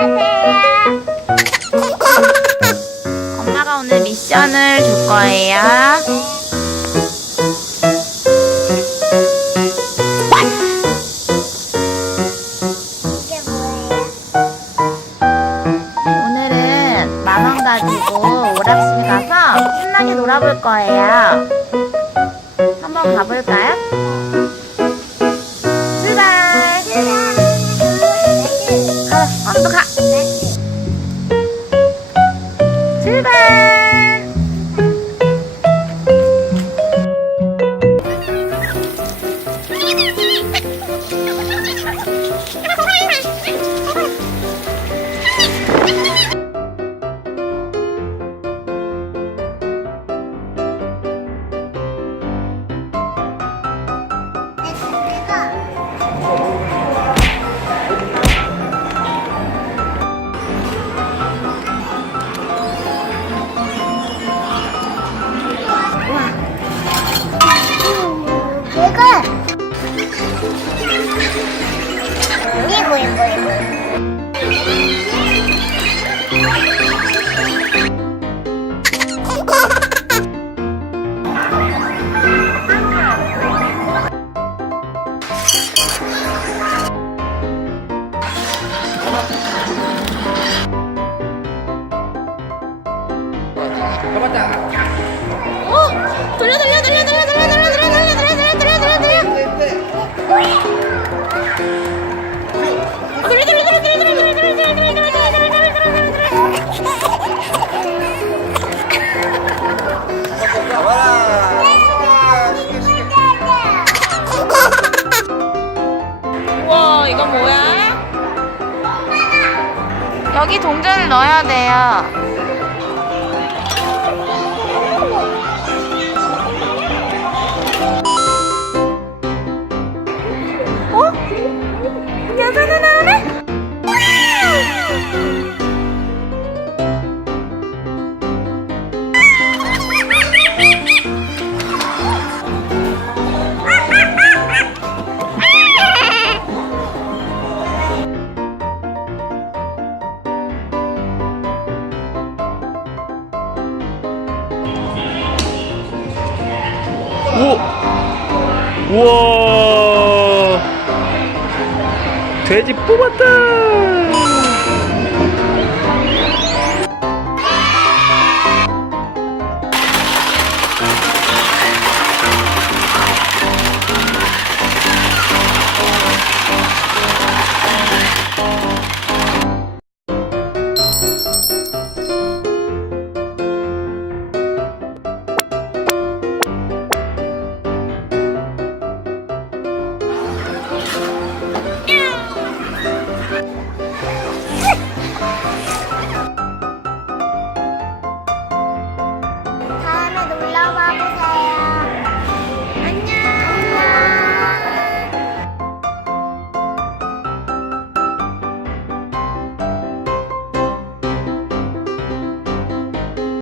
안녕하세요. 엄마가 오늘 미션을 줄 거예요. 이게 뭐예요? 오늘은 10,000원 가지고 오락실 가서 신나게 놀아볼 거예요. 한번 가볼까요? 출발! 또 가! 출발! 내가 이거 우와, 이건 뭐야? 여기 동전을 넣어야 돼요. 어? 여자는 나오네? 우와, 돼지 뽑았다.